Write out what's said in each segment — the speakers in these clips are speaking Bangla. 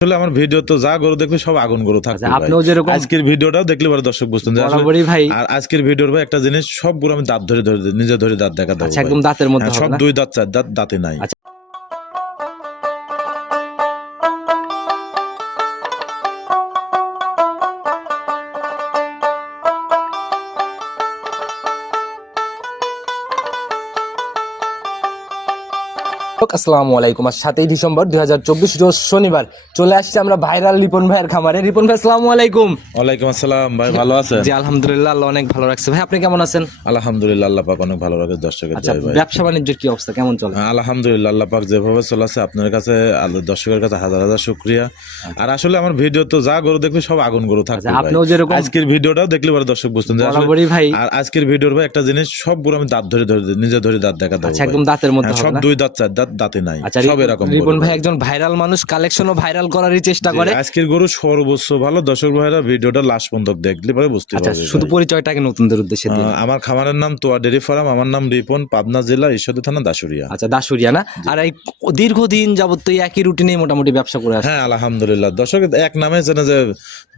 আসলে আমার ভিডিও তো যা গরু দেখবে সব আগুন গরু থাকবে আচ্ছা। আপনিও যেরকম- আজকের ভিডিওটাও দেখলে পরে দর্শক বুঝতেন যে আসলে- ভাই। আর আজকের ভিডিওর ভাই একটা জিনিস সব গরু আমি দাঁত ধরে ধরে নিজে ধরে দাঁত দেখা আচ্ছা একদম দাঁতের মধ্যে হ্যাঁ, সব দুই দাঁত চার দাঁত দাঁতে নাই। আসসালামু আলাইকুম। আজ সাতই ডিসেম্বর দুই হাজার চব্বিশ রোজ শনিবার। চলে আসছি আমরা ভাইরাল রিপন ভাইয়ের খামারে। রিপন ভাই আসসালামু আলাইকুম। ওয়ালাইকুম আসসালাম ভাই ভালো আছেন জি আলহামদুলিল্লাহ আল্লাহ অনেক ভালো রাখছে। ভাই আপনি কেমন আছেন? আলহামদুলিল্লাহ আল্লাহ পাক অনেক ভালো রাখে দর্শকের আচ্ছা ব্যবসা বাণিজ্যের কি অবস্থা? কেমন চলে? হ্যাঁ, আলহামদুলিল্লাহ আল্লাহ পাক যেভাবে চলেছে আপনার কাছে দর্শকের কাছে হাজার হাজার শুক্রিয়া। আর আসলে আমার ভিডিও তো যা গরু দেখবে সব আগুন গরু থাকবে আচ্ছা ভাই। আপনিও যেরকম আজকের ভিডিওটাও দেখলে পরে দর্শক বুঝতেন যে বরাবরই ভাই আর আজকের ভিডিওর ভাই একটা জিনিস সব গরু আমি দাঁত ধরে ধরে নিজে ধরে দাঁত দেখা দেবো আচ্ছা একদম দাঁতের মধ্যে হ্যাঁ, সব দুই দাঁত চার দাঁত দাঁতে নাই। আচ্ছা সব এরকম রিপন ভাই। একজন ভাইরাল মানুষ কালেকশনও ভাইরাল করারই চেষ্টা করে। আজকের গরু সর্বোচ্চ ভালো। দর্শক ভাইরা ভিডিওটা লাস্ট পর্যন্ত দেখলে পরে বুঝতে আচ্ছা পারবে শুধু। পরিচয়টাকে নতুনদের উদ্দেশ্যে দিন। আমার খামারের নাম তোয়া ডেরি ফার্ম আমার নাম রিপন পাবনা জেলা ঈশ্বরদী থানা দাসুরিয়া আচ্ছা দাসুরিয়া না? আর এই দীর্ঘদিন যাবত তো একই রুটিনে মোটামুটি ব্যবসা করে আসছে হ্যাঁ আলহামদুলিল্লাহ। দর্শক এক নামে জানে যে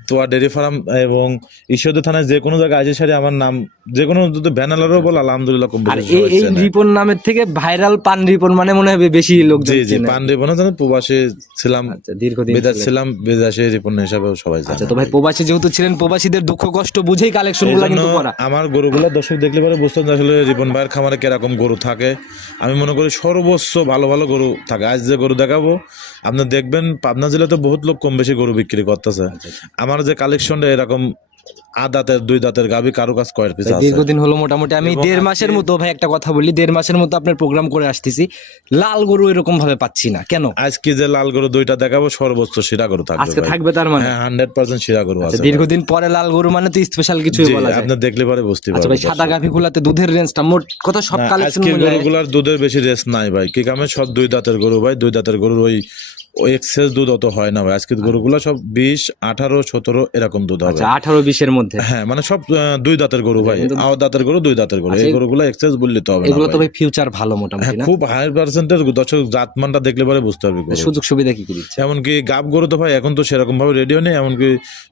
তোয়া ডেরি ফার্ম এবং ঈশ্বরদী থানায় যে কোনো জায়গায় আজে সারি আমার নাম যে কোনো যদি ব্যানারেরও বল আলহামদুলিল্লাহ আর এই। রিপন নামের থেকে ভাইরাল পান রিপন মানে মনে হবে বেশি লোকজন জি জি চেনে। পান রিপনে জানেন প্রবাসী ছিলাম আচ্ছা দীর্ঘদিন। ছিলাম রিপন হিসাবে সবাই জানে আচ্ছা তো ভাই প্রবাসী যেহেতু ছিলেন প্রবাসীদের দুঃখ কষ্ট বুঝেই কালেকশনগুলো কিন্তু করা। আমার গরুগুলো দর্শক দেখলে পরে বুঝতাম যে আসলে রিপন ভাইয়ের খামারে কীরকম গরু থাকে। আমি মনে করি সর্বোচ্চ ভালো ভালো গরু থাকে। আজ যে গরু দেখাবো আপনি দেখবেন পাবনা জেলাতে বহুত লোক কম বেশি গরু বিক্রি করতেছে। আচ্ছা, আমার যে কালেকশনটা এরকম আ দাঁতের দুই দাঁতের গাবি কারও কাছ কয়ের পিস দীর্ঘদিন হলো মোটামুটি। আমি দেড় মাসের মতো ভাই একটা কথা বলি। দেড় মাসের মতো আপনার প্রোগ্রাম করে আসতেছি। লাল গরু এরকম ভাবে পাচ্ছি না। কেন? আজকে যে লাল গরু দুইটা দেখাবো সর্বোচ্চ শিরা গরু থাকবে আজকে থাকবে তার মানে? হ্যাঁ হান্ড্রেড পার্সেন্ট শিরা গরু আচ্ছা, আছে দীর্ঘদিন পরে লাল গরু মানে তো স্পেশাল কিছুই জি, বলা যায়। আপনি দেখলে পরে বুঝতে আচ্ছা ভাই পারবেন সাদা গাভি গুলাতে দুধের রেঞ্জটা মোট কত? সব কালেকশন আজকের গরুগুলার দুধের বেশি রেস্ট নাই ভাই। কি কামে সব দুই দাঁতের গরু ভাই। দুই দাঁতের গরুর ওই এক্সেস দুধ অত হয় না ভাই। গরুগুলা সব বিশ আঠারো সতেরো এরকম দুধ হবে। আচ্ছা আঠারো বিশের মধ্যে? হ্যাঁ মানে সব দুই দাঁতের গরু ভাই। আও দাঁতের গরু দুই দাঁতের গরু। আচ্ছা, এই গরুগুলো এক্সেস বললে তো হবে এগুলো তো ভাই। ফিউচার ভালো মোটামুটি হ্যাঁ খুব হাই পার্সেন্টের দর্শক জাতমানটা দেখলে পরে বুঝতে পারবে সুযোগ সুবিধা কি কি দিচ্ছে? এমনকি গাব গরু তো ভাই এখন তো সেরকম ভাবে রেডিও নেই। এমনকি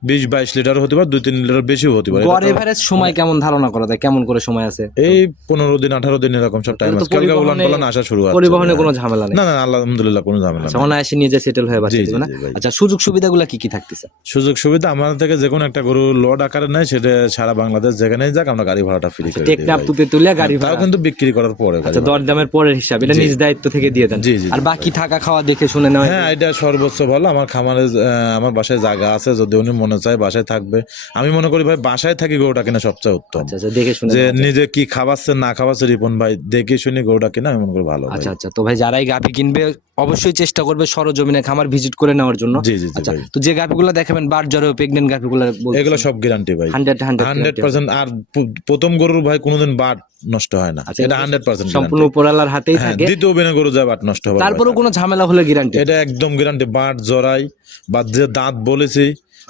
বিশ বাইশ লিটার হতে পারে দুই তিন লিটার বেশিও হতে পারে। গড় এভারেজ সময় কেমন ধারণা করা যায়? কেমন করে সময় আছে? এই পনেরো দিন আঠারো দিন এরকম সব টাইম আছে। কালকে উলান পালান আসা শুরু হয় পরিবহনে কোনো ঝামেলা নেই। না না আলহামদুলিল্লাহ কোনো ঝামেলা আচ্ছা নেই। অনায়াসে নিজে সেটেল হয়ে না? আচ্ছা সুযোগ সুবিধাগুলো কি কি থাকতেছে? সুযোগ সুবিধা আমাদের থেকে যে কোনো একটা গরু লোড আকারে নেয় সেটা সারা বাংলাদেশ যেখানেই যাক আমরা গাড়ি ভাড়াটা ফ্রি করে টেকনাফ তুতে তুলে গাড়ি ভাড়া। কিন্তু বিক্রি করার পরে আচ্ছা। দরদামের পরের হিসাব এটা নিজ দায়িত্ব থেকে দিয়ে দেন। আর বাকি থাকা খাওয়া দেখে শুনে নেওয়া হ্যাঁ এটা সর্বোচ্চ ভালো। আমার খামারে আমার বাসায় জায়গা আছে যদি উনি মনে চায় বাসায় থাকবে। আমি মনে করি ভাই বাসায় থাকি গরুটা কিনা সবচেয়ে উত্তম। আচ্ছা আচ্ছা দেখে শুনে যে নিজে কি খাবাচ্ছে না খাবাচ্ছে রিপন ভাই দেখে শুনি গরুটা কিনা আমি মনে করি ভালো আচ্ছা আচ্ছা তো ভাই যারাই গাভি কিনবে অবশ্যই চেষ্টা করবে সরজমিনে খামার ভিজিট করে নেওয়ার জন্য। জি জি আচ্ছা তো যে গাভিগুলো দেখাবেন বার জ্বরে প্রেগনেন্ট গাভিগুলো এগুলো সব গ্যারান্টি ভাই। হান্ড্রেড হান্ড্রেড হান্ড্রেড পার্সেন্ট আর প্রথম গরুর ভাই কোনোদিন বাট নষ্ট হয় না। আচ্ছা, এটা এগুলো হান্ড্রেড পার্সেন্ট সম্পূর্ণ উপরালার হাতেই হ্যাঁ থাকে। দ্বিতীয় বিনা গরু যা বাট নষ্ট হবে তারপরে কোনো ঝামেলা হলে গ্যারান্টি এটা একদম গ্যারান্টি বাট জড়াই বা যে দাঁত বলেছি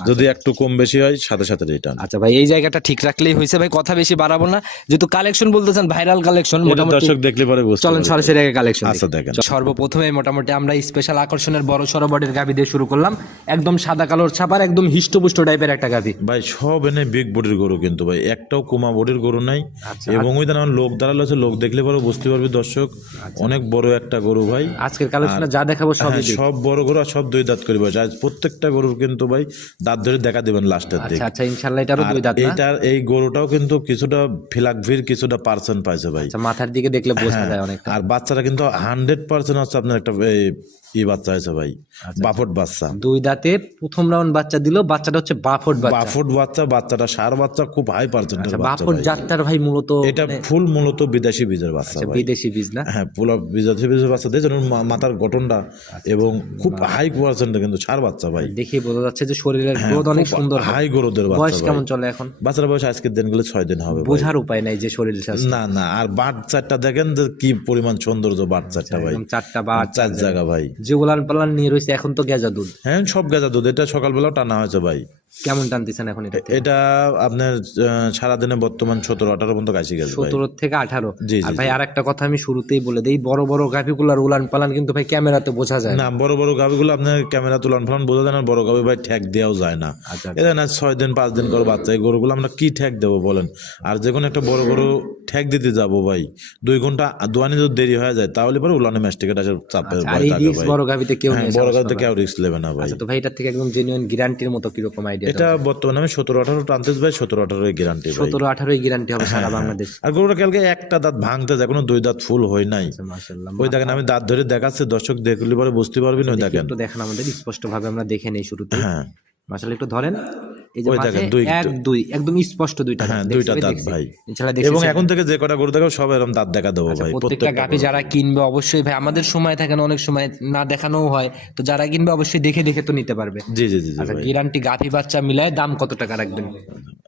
যদি একটু কম বেশি হয় সাথে সাথে রিটার্ন আচ্ছা ভাই এই জায়গাটা ঠিক রাখলেই হয়েছে। ভাই কথা বেশি বাড়াবো না। যেহেতু কালেকশন বলতেছেন ভাইরাল কালেকশন মোটামুটি দর্শক দেখলে পরে বুঝতে চলেন সরাসরি আগে কালেকশন আচ্ছা দেখেন। সর্বপ্রথমে মোটামুটি আমরা স্পেশাল আকর্ষণের বড় সড়ো বডির গাভি দিয়ে শুরু করলাম। একদম সাদা কালোর ছাপার একদম হিষ্টপুষ্ট টাইপের একটা গাভি। ভাই সব এনে বিগ বডির গরু কিন্তু ভাই। একটাও কুমা বডির গরু নাই। আচ্ছা, এবং ওই আমার লোক দাঁড়াল আছে লোক দেখলে পরে বুঝতে পারবে দর্শক। অনেক বড় একটা গরু ভাই। আজকের কালেকশনে যা দেখাবো হ্যাঁ, সব বড় গরু আর সব দুই দাঁত করে আজ প্রত্যেকটা গরুর কিন্তু ভাই দাঁত ধরে দেখা দিবেন লাস্টের দিকে। আচ্ছা ইনশাআল্লাহ এটারও দুই দাঁত না? এইটার এই গরুটাও কিন্তু কিছুটা ফিলাকভির কিছুটা পার্সেন্ট পাইছে ভাই। আচ্ছা মাথার দিকে দেখলে বোঝা হ্যাঁ, যায় অনেক আর বাচ্চারা কিন্তু হান্ড্রেড পার্সেন্ট হচ্ছে আপনার একটা এই বাচ্চা হয়েছে ভাই? আচ্ছা, বাফট বাচ্চা। দুই দাঁতে প্রথম রাউন্ড বাচ্চা দিল বাচ্চাটা হচ্ছে বাফট বাচ্চা। বাফট বাচ্চা বাচ্চাটা সার বাচ্চা খুব হাই আচ্ছা বাফট ভাই। জাতটার ভাই মূলত এটা ফুল মূলত বিদেশি বীজের বাচ্চা আচ্ছা, বিদেশি বীজ না? হ্যাঁ ফুল বিদেশি বীজের বাচ্চা। মা- মাথার গঠনটা এবং খুব হাই পার্সেন্টের কিন্তু সার বাচ্চা ভাই। দেখে বোঝা যাচ্ছে যে শরীরের গ্রোথ অনেক সুন্দর হাই গ্রোথের বাচ্চা ভাই। কেমন চলে এখন? বাচ্চার বয়স আজকের দিনগুলো ছয় দিন হবে বোঝার উপায় নাই যে শরীর না না আর বাট চারটা দেখেন যে কি পরিমাণ সৌন্দর্য বাট চারটা ভাই। চারটা বা চার জায়গা ভাই। যে উলান পালান নিয়ে রয়েছে, এখন তো গেজা দুধ। হ্যাঁ সব গেজা দুধ। এটা সকালবেলা টানা হয়েছে ভাই। কেমন টানতেছেন এখন এটা এটা আপনার সারাদিনে বর্তমান সতেরো আঠারো পর্যন্ত গেছে ভাই। সতেরো থেকে আঠারো? ভাই আর একটা কথা আমি শুরুতেই বলে দিই বড় বড় গাভিগুলার উলান পালান কিন্তু ভাই ক্যামেরাতে বোঝা যায় না বড় বড় গাভিগুলো আপনার ক্যামেরা তুলান ফলান বোঝা যায় না বড় গাভি ভাই ঠ্যাক দেওয়াও যায় না। আচ্ছা এটা না ছয় দিন পাঁচ দিন করে বাচ্চা এই গরুগুলো আমরা কি ঠ্যাক দেবো বলেন? আর যে কোনো একটা বড় গরু ঠ্যাক দিতে যাব ভাই। দুই ঘণ্টা দোয়ানি যদি দেরি হয়ে যায় তাহলে পরে উলানে ম্যাস্টিকেট আসে চাপে আর এই রিস্ক বড় গাভিতে কেউ হ্যাঁ বড় গাভিতে কেউ রিস্ক নেবে না ভাই। তো ভাই এটার থেকে একদম জেনুইন গ্যারান্টির মতো কীরকম আইডিয়া এটা বর্তমানে আমি সতেরো আঠারো টানতে ভাই সতেরো আঠারো গ্যারান্টি সতেরো আঠারোই গ্যারান্টি হবে সারা বাংলাদেশ। আর গরুটা কালকে একটা দাঁত ভাঙতে যায় কোনো দুই দাঁত ফুল হয় নাই। মাশাল্লাহ ওই দেখেন আমি দাঁত ধরে দেখাচ্ছি দর্শক দেখলে পরে বুঝতে পারবেন ওই দেখেন। তো দেখেন আমাদের স্পষ্ট ভাবে আমরা দেখে নেই শুরুতে। হ্যাঁ। মাসাল একটু ধরেন। এই যে মাঝে এক দুই। একদম স্পষ্ট দুইটা। হ্যাঁ, দুইটা দাঁত ভাই। ইনশাআল্লাহ দেখছি এবং এখন থেকে যে কটা গরু দেখাবো সব এরকম দাঁত দেখা দেবো ভাই প্রত্যেকটা প্রত্যেকটা গাভি যারা কিনবে অবশ্যই ভাই আমাদের সময় থাকে না অনেক সময় না দেখানোও হয়। তো যারা কিনবে অবশ্যই দেখে দেখে তো নিতে পারবে। জি জি জি জি আচ্ছা গাভি বাচ্চা মিলায় দাম কত টাকা রাখবেন?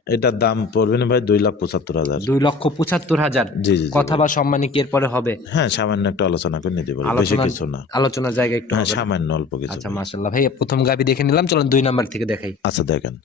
এটার দাম পড়বে না ভাই দুই লাখ পঁচাত্তর হাজার। দুই লক্ষ পঁচাত্তর হাজার। জি জি। কথা বা সম্মানী কি এরপরে হবে? হ্যাঁ সামান্য একটা আলোচনা করে নিতে বেশি কিছু না। আলোচনার জায়গা একটু হ্যাঁ সামান্য অল্প কিছু আচ্ছা মাশাল্লাহ ভাই প্রথম গাভি দেখে নিলাম চলুন দুই নাম্বার থেকে দেখাই। আচ্ছা দেখেন।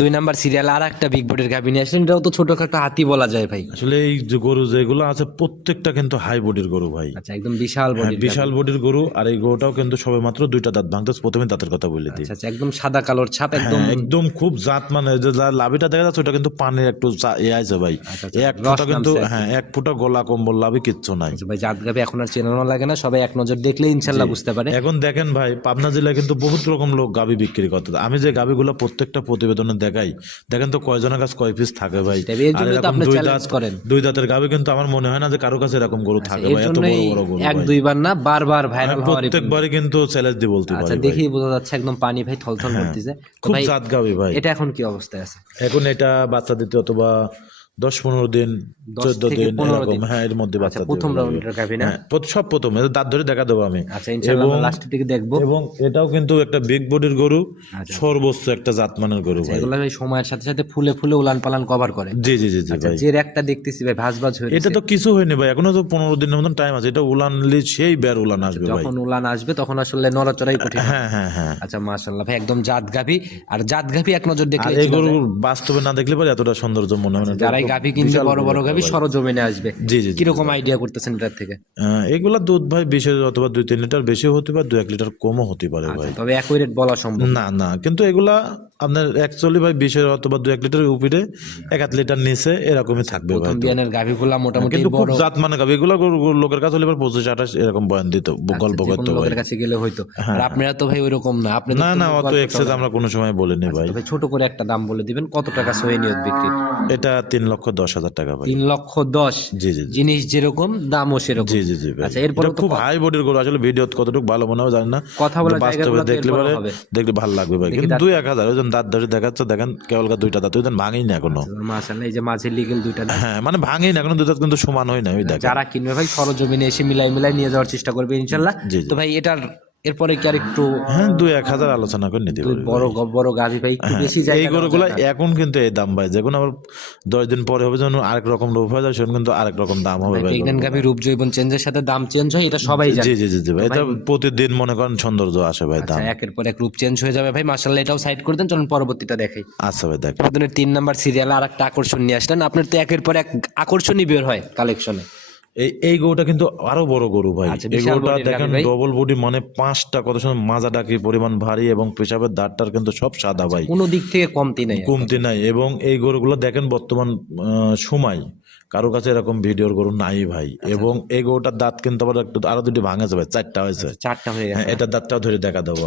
দুই নাম্বার সিরিয়াল আর একটা বিগ বোর্ডের গাভি নিয়ে আসলেন এটাও তো ছোটখাটো হাতি বলা যায় ভাই। আসলে এই যে গরু যেগুলো আছে প্রত্যেকটা কিন্তু হাই বডির গরু ভাই। আচ্ছা একদম বিশাল হ্যাঁ বডি বিশাল বডির গরু আর এই গরুটাও কিন্তু সবে মাত্র দুইটা দাঁত ভাঙতে প্রথমে দাঁতের কথা বলে দিই। আচ্ছা আচ্ছা একদম সাদা কালোর ছাপ একদম হ্যাঁ, একদম খুব জাত মানে যে লাভিটা দেখা যাচ্ছে ওটা কিন্তু পানির একটু ইয়ে আছে ভাই। আচ্ছা, এক ফুটা কিন্তু হ্যাঁ এক ফুটা গলা কম্বল লাভি কিচ্ছু নাই। আচ্ছা ভাই জাত গাভি এখন আর চেনানো লাগে না সবাই এক নজর দেখলে ইনশাল্লাহ বুঝতে পারে। এখন দেখেন ভাই পাবনা জেলায় কিন্তু বহুত রকম লোক গাবি বিক্রি করতে আমি যে গাবিগুলো প্রত্যেকটা প্রতিবেদনে দেখাই। দেখেন তো কয়জনের কাছে কয় পিস থাকে ভাই। আর এরকম দুই দাঁত করেন। দুই দাঁতের গাবে কিন্তু আমার মনে হয় না যে কারও কাছে এরকম গরু থাকে ভাই এত বড় বড় গরু এক দুইবার না বারবার ভাইরাল হওয়ার প্রত্যেকবারই কিন্তু চ্যালেঞ্জ দিয়ে বলতে আচ্ছা পারি দেখি বোঝা যাচ্ছে একদম পানি ভাই থলথল করতেছে। তো খুব জাত গাবে ভাই। এটা এখন কি অবস্থায় আছে? এখন এটা বাচ্চা দিতে অথবা দশ পনেরো দিন চোদ্দ দিন এরকম হ্যাঁ এর মধ্যে বাচ্চা আচ্ছা প্রথম দিবে। রাউন্ডের গাভি না হ্যাঁ সব প্রথম এটা দাঁত ধরে দেখা দেবো আমি। আচ্ছা লাস্টের দিকে দেখব। এবং এটাও কিন্তু একটা বিগ বডির গরু আচ্ছা। সর্বোচ্চ একটা জাতমানের গরু ভাই। এগুলো সময়ের সাথে সাথে ফুলে ফুলে উলান পালান কভার করে। জি জি জি জি ভাই। যে একটা দেখতেছি ভাই ভাজ ভাজ হয়ে এটা তো কিছু হয়নি ভাই এখনও তো পনেরো দিনের মতন টাইম আছে। এটা উলানলি সেই বের উলান আসবে ভাই। যখন উলান আসবে তখন আসলে নড়াচড়াই কঠিন হ্যাঁ হ্যাঁ হ্যাঁ। আচ্ছা মাশাল্লাহ ভাই একদম জাত গাভি আর জাত গাভি এক নজর দেখলে এই গরু বাস্তবে না দেখলে পরে এতটা সৌন্দর্য মনে হয় না। এই গাভি বড় বড় গাভি সরজমিনে আসবে। জি জি। কীরকম আইডিয়া করতেছেন এটার থেকে? এগুলা দুধ ভাই বিশের অথবা দুই তিন লিটার বেশি হতে পারে দু এক লিটার কমও হতে পারে ভাই। তবে একই রেট বলা সম্ভব। না না কিন্তু এগুলা আপনার অ্যাকচুয়ালি ভাই বিশের অথবা দু এক লিটারের উপরে এক আধ লিটার নিচে এরকমই থাকবে ভাই বিয়ানের গাভিগুলা মোটামুটি কিন্তু খুব জাত মানে এগুলা গরু লোকের কাছে হলে পঁচিশ আঠাশ এরকম বয়ান দিত গল্প যে করতো লোকের কাছে গেলে হয়তো। আর আপনারা তো ভাই ওইরকম না আপনি না না অত এক্সেস আমরা কোনো সময় বলিনি ভাই। ছোট করে একটা দাম বলে দিবেন কত টাকা সহে নিয়ত বিক্রি এটা তিন লক্ষ দশ হাজার টাকা ভাই। তিন লক্ষ দশ জি জি জিনিস যেরকম দামও সেরকম। জি জি জি আচ্ছা এরপরে খুব হাই বডির গরু আসলে ভিডিও কতটুকু ভালো মনে জানি না। কথা কিন্তু বাস্তবে দেখলে পরে দেখলে ভালো লাগবে ভাই। কিন্তু দুই এক হাজার ওই দাঁত ধরে দেখাচ্ছে দেখেন কেবল দুইটা দাঁত ওই ভাঙেই না এখনও। মাশাআল্লাহ এই যে মাঝে লিগেল দুইটা হ্যাঁ মানে ভাঙেই না এখনও দুই কিন্তু সমান হয় না ওই দেখেন। যারা কিনবে ভাই সরজমিনে এসে মিলাই মিলাই নিয়ে যাওয়ার চেষ্টা করবে ইনশাল্লাহ। তো ভাই এটার এরপরে কি আর একটু হ্যাঁ দুই এক হাজার আলোচনা করে নিতে পারবে। বড় বড় গাভি ভাই একটু বেশি এই গরুগুলো এখন কিন্তু এই দাম ভাই যখন আবার দশ দিন পরে হবে যখন আরেক রকম রূপ হয়ে যাবে সেখানে কিন্তু আরেক রকম দাম হবে ভাই প্রেগনেন্ট গাভি রূপ জৈবন চেঞ্জের সাথে দাম চেঞ্জ হয় এটা সবাই জানে। জি জি জি ভাই এটা প্রতিদিন মনে করেন সৌন্দর্য আসে ভাই দাম। আচ্ছা, একের পর এক রূপ চেঞ্জ হয়ে যাবে ভাই মাশাল্লাহ এটাও সাইড করে দেন চলুন পরবর্তীটা দেখাই। আচ্ছা ভাই দেখ প্রতিদিনের তিন নাম্বার সিরিয়াল আর একটা আকর্ষণ নিয়ে আসলেন আপনার তো একের পর এক আকর্ষণই বের হয় কালেকশনে এই এই গরুটা কিন্তু আরও বড় গরু ভাই। আচ্ছা, এই গরুটা দেখেন ডবল বডি মানে পাঁচটা কত সময় মাজা ডাকি পরিমাণ ভারী এবং পেশাবের দাঁড়টার কিন্তু সব সাদা ভাই। কোনো দিক থেকে কমতি নাই কমতি নাই এবং এই গরুগুলো দেখেন বর্তমান আহ, সময়। কারও কাছে এরকম ভিডিওর গরু নাই ভাই। আচ্ছা। এবং এই গরুটার দাঁত কিন্তু আবার একটু আরও দুটি ভাঙেছে ভাই চারটা হয়েছে। চারটা হয়ে গেছে। হ্যাঁ এটার দাঁতটাও ধরে দেখা দেবো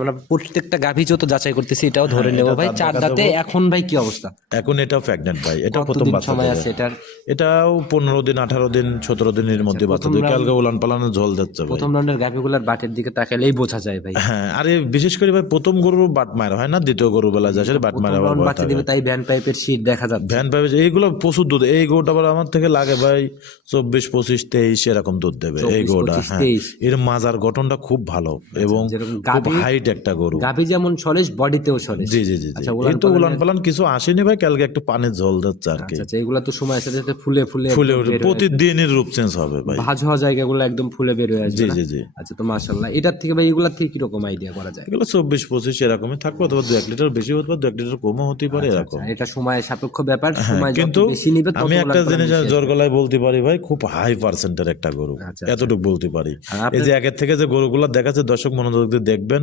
আমরা প্রত্যেকটা গাভি যত যাচাই করতেছি এটাও ধরে হ্যাঁ, নেব ভাই। চার দাঁতে এখন ভাই কি অবস্থা? এখন এটাও প্রেগনেন্ট ভাই এটা প্রথম বাচ্চা সময় আছে এটার? এটাও পনেরো দিন আঠারো দিন সতেরো দিনের মধ্যে বাচ্চা দেবে কালকে উলান পালানো জল যাচ্ছে প্রথম রাউন্ডের গাভিগুলার বাটের দিকে তাকালেই বোঝা যায় ভাই। হ্যাঁ আরে বিশেষ করে ভাই প্রথম গরু বাট মারা হয় না দ্বিতীয় গরু বেলা যায় সেটা বাট মারা বাচ্চা দিবে তাই ভ্যান পাইপের শীত দেখা যাচ্ছে। ভ্যান পাইবে এইগুলো প্রচুর দুধ এই গরুটা আবার আমার থেকে লাগে ভাই চব্বিশ পঁচিশ তেইশ এরকম দুধ দেবে এই 24, গরুটা 25, হ্যাঁ। এর মাজার গঠনটা খুব ভালো এবং খুব গাভী- হাইট একটা গরু। গাভী যেমন সরেস বডিতেও সরেস জি জি জি আচ্ছা, এই তো উলান পালান কিছু আসেনি ভাই কালকে একটু পানির জল দিচ্ছে আর কি। আচ্ছা আচ্ছা এগুলা তো সময়ের সাথে সাথে ফুলে ফুলে ফুলে একদম উঠে বের হয়ে- প্রতিদিনই রূপ চেঞ্জ হবে ভাই। ভাজ হওয়া জায়গাগুলো একদম ফুলে বের হয়ে আসবে জি জি জি। আচ্ছা তো মাশাল্লাহ এটার থেকে ভাই এগুলার থেকে কীরকম আইডিয়া করা যায়? এগুলো চব্বিশ পঁচিশ এরকমই থাকবে অথবা দু এক লিটার বেশি হতে পারে দু এক লিটার কমও হতে পারে এরকম। আচ্ছা, এটা সময় সাপেক্ষ ব্যাপার হ্যাঁ, সময় কিন্তু বেশি নিবে তত আমি একটা জিনিস জোর গলায় বলতে পারি ভাই খুব হাই পার্সেন্টের একটা গরু। আচ্ছা, এতটুকু বলতে পারি। এই যে একের থেকে যে গরুগুলো দেখাচ্ছে দর্শক মনোযোগ দিয়ে দেখবেন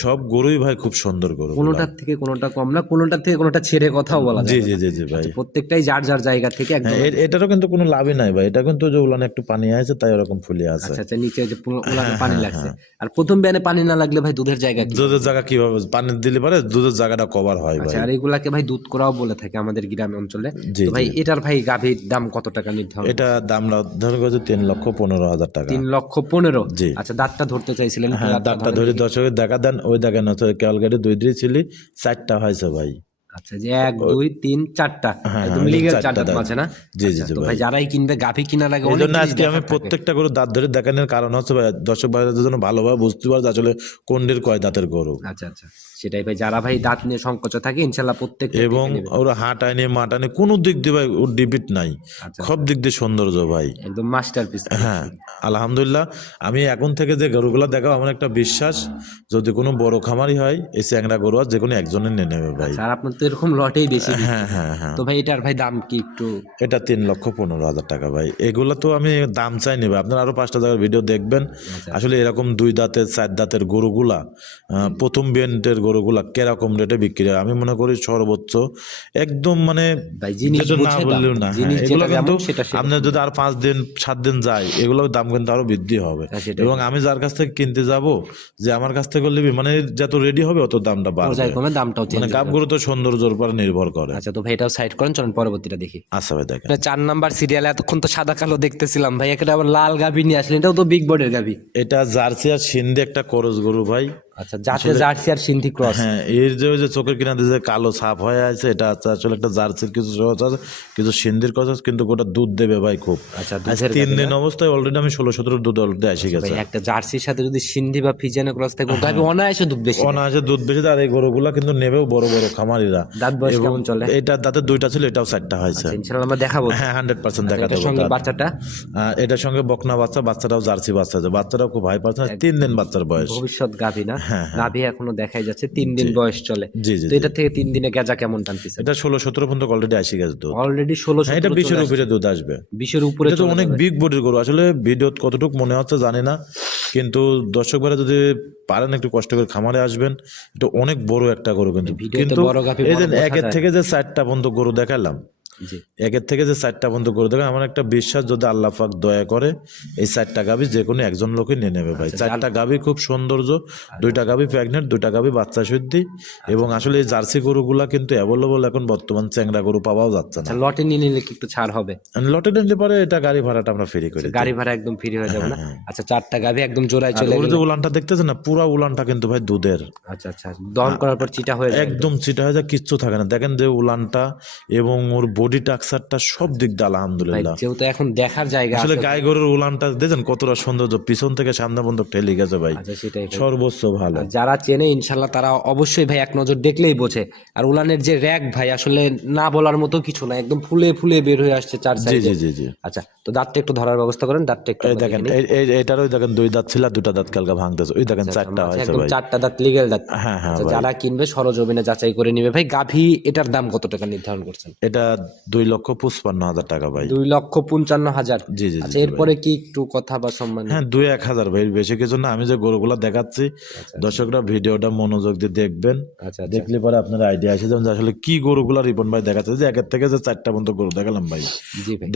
সব গরুই ভাই খুব সুন্দর গরু কোনোটার থেকে কোনোটা কম না কোনোটার থেকে কোনোটা ছেড়ে কথাও বলা জি জি জি জি ভাই। প্রত্যেকটাই যার যার জায়গা থেকে একদম হ্যাঁ, এটারও কিন্তু কোনো লাভই নাই ভাই। এটা কিন্তু যে উলানে একটু পানি আছে তাই ওরকম ফুলে আছে। আচ্ছা আচ্ছা নিচে যে উলানে হ্যাঁ, পানি লাগছে। আর প্রথম ব্যানে পানি না লাগলে ভাই দুধের জায়গা দুধের জায়গা কীভাবে পানি দিলে পারে দুধের জায়গাটা কভার হয় ভাই। আচ্ছা আর এগুলাকে ভাই দুধ করাও বলে থাকে আমাদের গ্রাম অঞ্চলে। ভাই এটার ভাই গাভীর দাম কত টাকা নির্ধারণ এটা দাম নির্ধারণ করেছে তিন লক্ষ পনেরো হাজার টাকা। তিন লক্ষ পনেরো? জি। আচ্ছা দাঁতটা ধরতে চাইছিলেন হ্যাঁ দাঁতটা ধরে দর্শকের দেখা দেন ওই দেখেন হচ্ছে দুই দিয়ে ছিলি চারটা হয়েছে ভাই। আচ্ছা যে এক দুই তিন চারটা। হ্যাঁ, একদম হ্যাঁ, লিগেল চারটা আছে না? জি, জি, আচ্ছা, তো ভাই। যারাই কিনবে গাভী কিনার আগে অনেক আজকে আমি প্রত্যেকটা গরু দাঁত ধরে দেখানোর কারণ হচ্ছে ভাই দর্শক ভাইদের জন্য ভালোভাবে বুঝতে পারে যে আসলে কোনটির কয় দাঁতের গরু। আচ্ছা আচ্ছা। সেটাই ভাই যারা ভাই দাঁত নিয়ে সংকোচ থাকে ইনশাল্লাহ প্রত্যেক এবং ওরা হাঁটায়নি মাটানি কোনো দিক দিয়ে ভাই ওর ডিবিট নাই। আচ্ছা। সব দিক দিয়ে সৌন্দর্য ভাই। একদম মাস্টার পিস হ্যাঁ আলহামদুলিল্লাহ। আমি এখন থেকে যে গরুগুলো দেখাবো আমার একটা বিশ্বাস যদি কোনো বড় খামারি হয় এই চ্যাংরা গরু আর যে কোনো একজনের নিয়ে নেবে ভাই। আর আপনার তো এরকম লটেই বেশি হ্যাঁ হ্যাঁ হ্যাঁ। তো ভাই এটার ভাই দাম কি একটু? এটা তিন লক্ষ পনেরো হাজার টাকা ভাই। এগুলো তো আমি দাম চাই নেবে আপনারা আরও পাঁচটা জায়গার ভিডিও দেখবেন। আচ্ছা। আসলে এরকম দুই দাঁতের চার দাঁতের গরুগুলা প্রথম বেন্টের গরুগুলা কীরকম রেটে বিক্রি হয়? আমি মনে করি সর্বোচ্চ একদম মানে ভাই না বললেও না। এগুলো কিন্তু সেটা সেটা। আপনার যদি আর পাঁচ দিন সাত দিন যায় এগুলোর দাম কিন্তু আরও বৃদ্ধি হবে। এবং আমি যার কাছ থেকে কিনতে যাব যে আমার কাছ থেকে নিবি মানে যত রেডি হবে অত দামটা বাড়বে। মানে গরু তো সৌন্দর্যের উপর নির্ভর করে। আচ্ছা তো ভাই এটাও সাইড করেন চলুন পরবর্তীটা দেখি। আচ্ছা ভাই দেখেন। চার নাম্বার সিরিয়ালে এতক্ষণ তো সাদা কালো দেখতেছিলাম ভাই একটা আবার লাল গাভি নিয়ে আসলেন এটাও তো বিগ বডির গাভী। এটা জার্সি আর সিন্ধি একটা করজ গরু ভাই। আচ্ছা জার্সি আর সিন্ধি ক্রস হ্যাঁ এর যে ওই যে চোখের কিনারে যে কালো ছাপ হয়ে আছে এটা আসলে একটা জার্সির কিছু সহজ আছে কিছু সিন্ধির কথা আছে, কিন্তু ওটা দুধ দেবে ভাই খুব। আচ্ছা তিন দিন অবস্থায় অলরেডি আমি ষোলো সতেরো দুধ অলরেডি এসে গেছে। একটা জার্সির সাথে যদি সিন্ধি বা ফিজিয়ানো ক্রস থাকে হ্যাঁ। অনায়াসে দুধ বেশি অনায়াসে দুধ বেশি আর এই গরুগুলা কিন্তু নেবেও বড় বড় খামারিরা। দাঁত বয়স কেমন চলে? এটা দাঁতের দুইটা ছিল এটাও চারটা হয়েছে। ইনশাআল্লাহ আমরা দেখাবো। হ্যাঁ হান্ড্রেড পার্সেন্ট দেখা এটার সঙ্গে বাচ্চাটা? এটার সঙ্গে বকনা বাচ্চা বাচ্চাটাও জার্সি বাচ্চা আছে বাচ্চাটাও খুব হাই পার্সেন্ট তিন দিন বাচ্চার বয়স। ভবিষ্যৎ গাভী না? হ্যাঁ, গাভী এখনও দেখাই যাচ্ছে তিন দিন বয়স চলে। তো এটা থেকে তিন দিনে গেজা কেমন টানতেছে? এটা ষোলো সতেরো পর্যন্ত অলরেডি আসি গেছে দুধ। অলরেডি ষোলো হ্যাঁ এটা বিশের উপরে দুধ আসবে। বিশের উপরে তো অনেক বিগ বডির গরু। আসলে ভিডিও কতটুকু মনে হচ্ছে জানি না কিন্তু দর্শক ভাইরা যদি পারেন একটু কষ্ট করে খামারে আসবেন এটা অনেক বড় একটা গরু কিন্তু। কিন্তু একের থেকে যে চারটা পর্যন্ত গরু দেখালাম একের থেকে যে চারটা পর্যন্ত গরু দেখালাম আমার একটা বিশ্বাস যদি আল্লাহ পাক দয়া করে এই চারটা গাভি যে কোনো একজন লোকই নিয়ে নেবে ভাই। চারটা গাভি খুব সৌন্দর্য দুইটা গাভি প্রেগনেন্ট দুইটা গাভি বাচ্চা শুদ্ধি এবং আসলে এই জার্সি গরুগুলা কিন্তু অ্যাভেলেবল এখন বর্তমান চ্যাংরা গরু পাওয়াও যাচ্ছে না। আচ্ছা লটে নিয়ে নিলে কি একটু ছাড় হবে? লটে নিলে পরে এটা গাড়ি ভাড়াটা আমরা ফ্রি করি গাড়ি ভাড়া একদম ফ্রি হয়ে যাবে না? হ্যাঁ, আচ্ছা চারটা গাভী একদম জোড়ায় চলে গেল উলানটা দেখতেছেন না পুরা উলানটা কিন্তু ভাই দুধের। আচ্ছা আচ্ছা দহন করার পর চিটা হয়ে যায় একদম চিটা হয়ে যায় কিচ্ছু থাকে না। দেখেন যে উলানটা এবং ওর বডি টাক্সারটা সব দিক দিয়ে আলহামদুলিল্লাহ। যেহেতু এখন দেখার জায়গা আসলে গায়ে গরুর উলানটা দেখেন কতটা সৌন্দর্য পিছন থেকে সামনে পর্যন্ত ঠেলে গেছে ভাই। আচ্ছা সেটাই সর্বোচ্চ ভালো। যারা চেনে ইনশাল্লাহ তারা অবশ্যই ভাই এক নজর দেখলেই বোঝে। আর উলানের যে র্যাক ভাই আসলে না বলার মতো কিছু না একদম ফুলে ফুলে বের হয়ে আসছে চার জি জি জি জি। আচ্ছা তো দাঁতটা একটু ধরার ব্যবস্থা করেন দাঁতটা একটু দেখেন। এই- এই- দেখেন দুই দাঁত ছিল দুটা দাঁত কালকা ভাঙতেছে। ওই দেখেন চারটা আচ্ছা, হয়েছে ভাই। চারটা দাঁত লিগেল দাঁত। হ্যাঁ হ্যাঁ আচ্ছা, যারা কিনবে সরজমিনে যাচাই করে নিবে। ভাই গাভী এটার দাম কত টাকা নির্ধারণ করছেন? এটা দুই লক্ষ পঁচপান্ন হাজার টাকা ভাই। দুই লক্ষ পঞ্চান্ন হাজার। জি জি আচ্ছা এরপরে কি একটু কথা বা সম্মান? হ্যাঁ দুই এক হাজার ভাই বেশি কিছু না আমি যে গরুগুলা দেখাচ্ছি দর্শকরা ভিডিওটা মনোযোগ দিয়ে দেখবেন। আচ্ছা আচ্ছা। দেখলে পরে আপনার আইডিয়া আসে যাবেন আসলে কি গরুগুলা রিপন ভাই দেখাচ্ছে। যে একের থেকে যে চারটা পর্যন্ত গরু দেখালাম ভাই।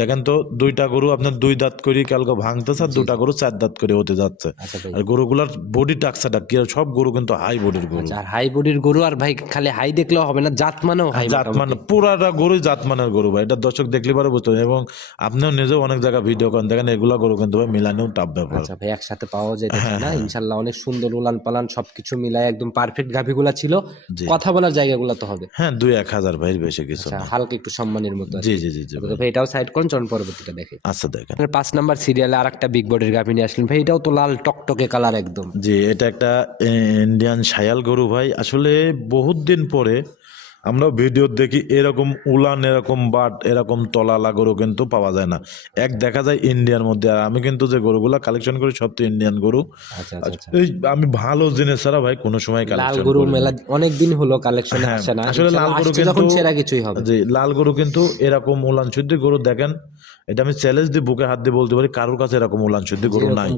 দেখেন তো দুইটা গরু আপনার দুই দাঁত করে কালকে ভাঙতেছে আর দুটা গরু চার দাঁত করে হতে যাচ্ছে। আচ্ছা আর গরুগুলার বডি টাক্সাটা কি সব গরু কিন্তু হাই বডির গরু। আচ্ছা আর হাই বডির গরু আর ভাই খালি হাই দেখলেও হবে না জাত মানেও হাই জাত মানে পুরাটা গরু জাত মানের গরু ভাই। এটা দর্শক দেখলে পারে বুঝতে। এবং আপনিও নিজেও অনেক জায়গায় ভিডিও করেন। দেখেন এগুলো গরু কিন্তু ভাই মিলানেও টাপ ব্যাপার। আচ্ছা ভাই একসাথে পাওয়া যায় হ্যাঁ, না ইনশাল্লাহ অনেক সুন্দর উলান পালান সবকিছু মিলায় একদম পারফেক্ট গাভিগুলা ছিল। কথা বলার জায়গাগুলো তো হবে। হ্যাঁ দুই এক হাজার ভাই বেশি কিছু আচ্ছা না। হালকা একটু সম্মানের মতো জি জি জি ভাই। এটাও সাইড করুন চলুন পরবর্তীটা দেখে। আচ্ছা দেখেন। পাঁচ নাম্বার সিরিয়ালে আর একটা বিগ বডির গাভি নিয়ে আসলেন ভাই। এটাও তো লাল টকটকে কালার একদম। জি এটা একটা ইন্ডিয়ান সায়াল গরু ভাই। আসলে বহুত দিন পরে আমরা ভিডিও দেখি এরকম উলান এরকম বাট এরকম তলালা গরু কিন্তু পাওয়া যায় না। এক দেখা যায় ইন্ডিয়ার মধ্যে আর আমি কিন্তু যে গরুগুলা কালেকশন করি সব তো ইন্ডিয়ান গরু। আচ্ছা আচ্ছা আচ্ছা। এই আমি ভালো জিনিস ছাড়া ভাই কোনো সময় লাল গরু মেলা অনেক দিন হলো কালেকশন হ্যাঁ, আসে না। আসলে লাল গরু কিন্তু- সেরা কিছুই হবে। জি লাল গরু কিন্তু এরকম উলান শুদ্ধ গরু দেখেন এটা আমি চ্যালেঞ্জ দিয়ে বুকে হাত দিয়ে বলতে পারি কারোর কাছে এরকম উলান শুদ্ধ গরু নাই।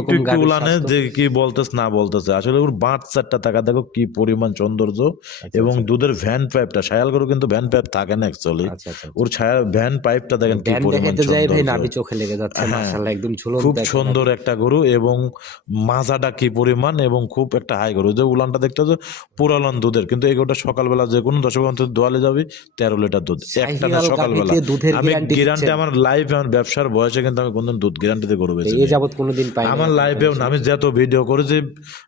একটু উলানে যে কি বলতেছে না বলতেছে। আসলে ওর বাঁট চারটা টাকা দেখো কি পরিমাণ সৌন্দর্য আচ্ছা, এবং দুধের ভ্যান পাইপটা সায়াল গরু কিন্তু ভ্যান পাইপ থাকে না অ্যাকচুয়ালি আচ্ছা আচ্ছা ওর ছায়া ভ্যান পাইপটা দেখেন কি পরিমাণ চোখে লেগে যাচ্ছে হ্যাঁ। মাশাআল্লাহ একদম খুব সুন্দর একটা গরু এবং মাজাটা কি পরিমাণ এবং খুব একটা হাই গরু। যে উলানটা দেখতে হচ্ছে পুরালন দুধের কিন্তু এই গরুটা সকালবেলা যে কোনো দশক অন্তর দোয়ালে যাবে তেরো লিটার দুধ। একটা না সকালবেলা। আমি গ্যারান্টি আমার লাইফ আমার ব্যবসার বয়সে কিন্তু আমি কোনদিন দুধ গ্যারান্টিতে গরু বেঁচে এই যাবত কোনোদিন পাই আমার লাইফেও না আমি যত ভিডিও করেছি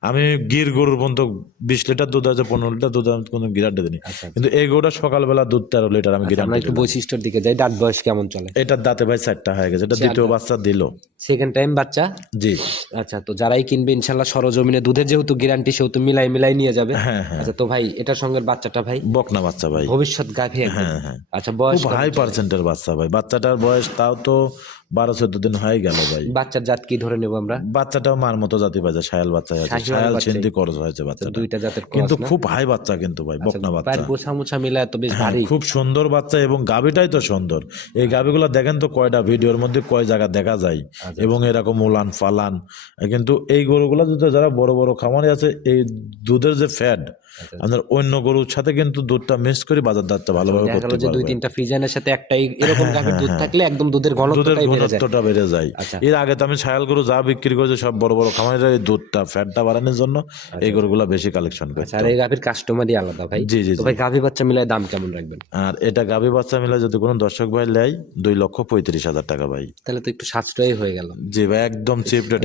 আমি গির গরুর পর্যন্ত বিশ লিটার দুধ আছে পনেরো লিটার দুধ আমি কোনো গ্যারান্টি দিই আচ্ছা, কিন্তু এই গরুটা সকালবেলা দুধ তেরো লিটার আমি আমরা গ্যারান্টি একটু বৈশিষ্ট্যের দিকে যাই দাঁত বয়স কেমন চলে? এটার দাঁতে ভাই চারটা হয়ে গেছে এটা দ্বিতীয় বাচ্চা দিল। সেকেন্ড টাইম বাচ্চা? জি। আচ্ছা তো যারাই কিনবে ইনশাল্লাহ সরজমিনে দুধের যেহেতু গ্যারান্টি সেহেতু মিলাই মিলাই নিয়ে যাবে। হ্যাঁ হ্যাঁ। আচ্ছা তো ভাই এটার সঙ্গে বাচ্চাটা ভাই? বকনা বাচ্চা ভাই। ভবিষ্যৎ গাভী হ্যাঁ হ্যাঁ। আচ্ছা বয়স হাই পার্সেন্টের বাচ্চা ভাই। বাচ্চাটার বয়স তাও তো বারো চোদ্দ দিন হয়ে গেল ভাই। বাচ্চার জাত কি ধরে নেব আমরা? বাচ্চাটাও মার মতো জাতি পাইছে সায়াল বাচ্চা আছে সায়াল সিন্ধি করজ হয়েছে বাচ্চাটা। দুইটা জাতের কিন্তু খুব হাই বাচ্চা কিন্তু ভাই বকনা বাচ্চা। গোছা মুছা মিলে এত বেশ হ্যাঁ, ভারী। খুব সুন্দর বাচ্চা এবং গাবিটাই তো সুন্দর। এই গাবিগুলো দেখেন তো কয়টা ভিডিওর মধ্যে কয় জায়গা দেখা যায়। আচ্ছা, এবং এরকম উলান ফালান। কিন্তু এই গরুগুলো যদি যারা বড় বড় খামারে আছে এই দুধের যে ফ্যাট আচ্ছা, আমাদের অন্য গরুর সাথে কিন্তু দুধটা মিক্স করে বাজার দাঁতটা ভালোভাবে করতে যে দুই তিনটা ফ্রিজানের সাথে একটাই এরকম গাভীর দুধ থাকলে একদম দুধের হ্যাঁ, ঘনত্বটাই ঘনত্বটা বেড়ে যায়। আচ্ছা। এর আগে তো আমি ছায়াল গরু যা বিক্রি করেছি সব বড় বড় খামারিরা এই দুধটা ফ্যাটটা বাড়ানোর জন্য এই গরুগুলা বেশি কালেকশন করে আচ্ছা আর এই গাভীর কাস্টমারই আলাদা ভাই। জি জি ভাই গাভী বাচ্চা মিলায় দাম কেমন রাখবেন? আর এটা গাভী বাচ্চা মিলে যদি কোনো দর্শক ভাই নেয় দুই লক্ষ পঁয়ত্রিশ হাজার টাকা ভাই। তাহলে তো একটু সাশ্রয়ী হয়ে গেল। জি ভাই একদম চিপ রেট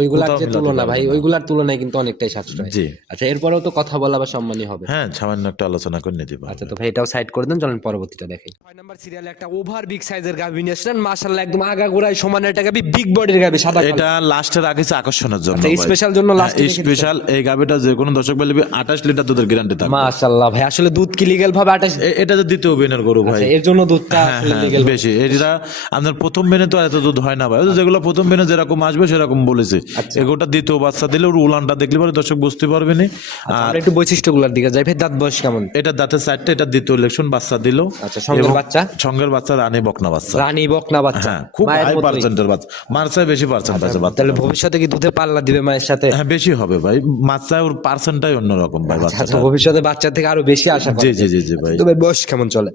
ওইগুলার যে তুলনা ভাই ওইগুলার তুলনায় কিন্তু অনেকটাই সাশ্রয়। জি। আচ্ছা এরপরেও তো কথা বলা বা সম্মানই হবে। হ্যাঁ সামান্য একটা আলোচনা করে নিতে পারব। আচ্ছা তো ভাই এটাও সাইড করে দেন চলেন পরবর্তীটা দেখি ছয় নাম্বার সিরিয়ালে একটা ওভার বিগ সাইজের গাভী নিয়ে আসলেন। মাশাআল্লাহ একদম আগা গোড়ায় সমানের একটা গাভী বিগ বডির গাভী সাদা এটা লাস্টের আগে আকর্ষণের জন্য আচ্ছা, স্পেশাল জন্য last এ রেখে স্পেশাল এই গাভীটা যে কোনো দর্শক ভাই আঠাশ লিটার দুধের গ্যারান্টি থাকবে। মাশাআল্লাহ ভাই আসলে দুধ কি লিগ্যাল ভাবে আঠাশ এ- এটা যে দ্বিতীয় বেনের গরু ভাই। আচ্ছা, এর জন্য দুধটা হ্যাঁ আসলে হ্যাঁ বেশি। এটা আপনার প্রথম বেনে তো এত দুধ হয় না ভাই। যেগুলো প্রথম বেনে যেরকম আসবে সেরকম বলেছে। আচ্ছা। এগুলোটা দ্বিতীয় বাচ্চা দিলে ওর উলানটা দেখলে পরে দর্শক বুঝতে পারবে না। আর একটু বৈশিষ্ট্যগুলোর দিকে যাই। ভাই দাঁত বয়স কেমন? এটা দাঁতের চারটে এটা দ্বিতীয় ইলেকশন বাচ্চা দিল। আচ্ছা সঙ্গের বাচ্চা? সঙ্গের বাচ্চা রানী বকনা বাচ্চা। রানী বকনা বাচ্চা। হ্যাঁ খুব হাই পার্সেন্টের বাচ্চা। মার চাই বেশি পার্সেন্ট আছে বাচ্চা। তাহলে ভবিষ্যতে কি দুধে পাল্লা দিবে মায়ের সাথে? হ্যাঁ বেশি হবে ভাই। ওর পার্সেন্টটাই অন্যরকম ভাই আচ্ছা বাচ্চাটা ভবিষ্যতে বাচ্চা থেকে আরও বেশি আশা জি জি জি জি ভাই। তো ভাই বয়স কেমন চলে?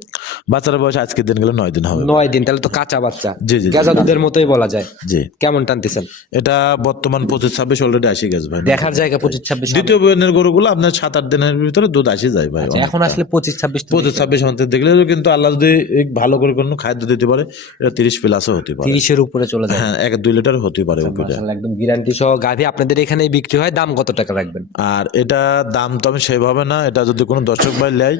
বাচ্চার বয়স আজকের দিন গেলে নয় দিন হবে নয় দিন তাহলে তো কাঁচা বাচ্চা। জি, জি, জি। গেজা দুধের মতোই বলা যায়। জি। কেমন টানতেছেন? এটা বর্তমান পঁচিশ ছাব্বিশ অলরেডি আসি গেছে ভাই। দেখার জায়গা পঁচিশ ছাব্বিশ দ্বিতীয় বয়নের গরুগুলো আপনার সাত আট দিনের ভিতরে দুধ আসি যায় ভাই। আচ্ছা, এখন আসলে পঁচিশ ছাব্বিশ পঁচিশ ছাব্বিশ মধ্যে দেখলে কিন্তু আল্লাহ যদি ভালো করে কোনো খাদ্য দিতে পারে এটা তিরিশ প্লাসও হতে পারে। তিরিশের উপরে চলে যায়। হ্যাঁ এক দুই লিটার হতে পারে মাশাআল্লাহ, একদম গ্যারান্টি সহ গাভী আপনাদের এখানেই বিক্রি হয়। দাম কত টাকা রাখবেন? আর এটা দাম তো আমি সেভাবে না এটা যদি কোনো দর্শক ভাই নেয়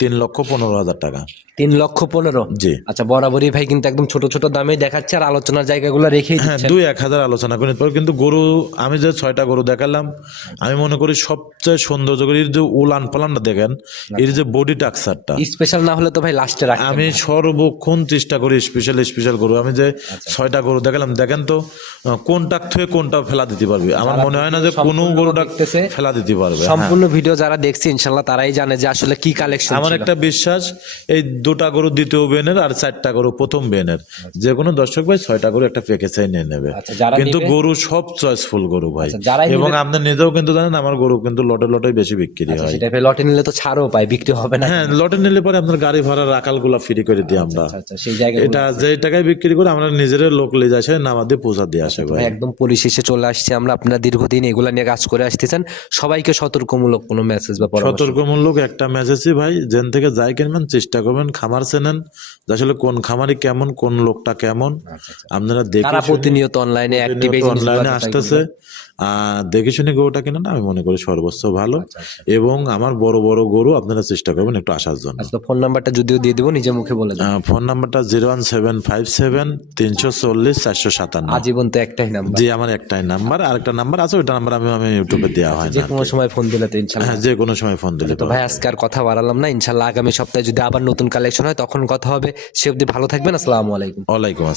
তিন লক্ষ পনেরো হাজার টাকা। তিন লক্ষ পনেরো? জি। আচ্ছা বরাবরই ভাই কিন্তু একদম ছোট ছোট দামে দেখাচ্ছে আর আলোচনার জায়গাগুলো রেখেই হ্যাঁ দুই এক হাজার আলোচনা করে নিতে পারব। কিন্তু গরু আমি যে ছয়টা গরু দেখালাম আমি মনে করি সবচেয়ে সৌন্দর্য এর যে উলান পালানটা দেখেন এর যে বডি টাক্সারটা স্পেশাল না হলে তো ভাই লাস্টে রাখি আমি সর্বক্ষণ চেষ্টা করি স্পেশাল স্পেশাল গরু। আমি যে। ছয়টা গরু দেখালাম। দেখেন তো কোনটা থেকে কোনটা ফেলা দিতে পারবে? আমার মনে হয় না যে কোনো গরুটা দেখতেছে, ফেলা দিতে পারবে হ্যাঁ। সম্পূর্ণ ভিডিও যারা দেখছে ইনশাল্লাহ তারাই জানে যে আসলে কি কালেকশন আমার একটা বিশ্বাস এই দুটা গরু দ্বিতীয় বেনের আর চারটা গরু প্রথম বেনের। যে কোনো দর্শক ভাই ছয়টা গরু একটা প্যাকেজে নিয়ে নেবে। আচ্ছা, কিন্তু গরু সব চয়েসফুল গরু ভাই। আচ্ছা, এবং আপনি নিজেও কিন্তু জানেন আমার গরু কিন্তু লটে লটে বেশি বিক্রি হয়। সেটা লটে নিলে তো ছাড়ও পায় বিক্রি হবে না। হ্যাঁ লটে নিলে পরে আপনার গাড়ি ভাড়া রাখালগুলা ফ্রি করে দিই আমরা। আচ্ছা আচ্ছা সেই জায়গায় এটা যে টাকায় বিক্রি করে আমার নিজের লোক লে যাচ্ছে না আমাদের পূজা দিয়ে আসে ভাই একদম পরিশেষে চলে আসছে আমরা। আপনারা দীর্ঘদিন এগুলা নিয়ে কাজ করে আসতেছেন। সবাইকে সতর্কমূলক কোনো মেসেজ বা পরামর্শ? সতর্কমূলক একটা মেসেজই ভাই যেন থেকে যাই কিনবেন চেষ্টা করবেন খামার চেনেন আসলে কোন খামারি কেমন কোন লোকটা কেমন। আপনারা দেখে প্রতিনিয়ত অনলাইনে অনলাইনে আসতেছে। দেখে শুনে গরুটা কিনেন আমি মনে করি সর্বোচ্চ ভালো। আচ্ছা, এবং আমার বড় বড় গরু আপনারা চেষ্টা করবেন একটু আসার জন্য। আচ্ছা ফোন নাম্বারটা যদিও দিয়ে দিব নিজে মুখে বলে ফোন নাম্বারটা zero one seven five seven তিনশো চল্লিশ চারশো সাতান্ন। আজীবন তো একটাই নাম্বার। জি আমার একটাই নাম্বার। আরেকটা নাম্বার আছে ওইটা নাম্বার আমি আমি ইউটিউবে দেওয়া হয় যে কোনো সময় ফোন দিলে তো ইনশাল্লাহ। হ্যাঁ যে কোনো সময় ফোন দিলে তো ভাই আজকে আর কথা বাড়ালাম না। ইনশাল্লাহ আগামী সপ্তাহে যদি আবার নতুন কালেকশন হয় তখন কথা হবে। সে অবধি ভালো থাকবেন। আসসালামু আলাইকুম। ওয়ালাইকুম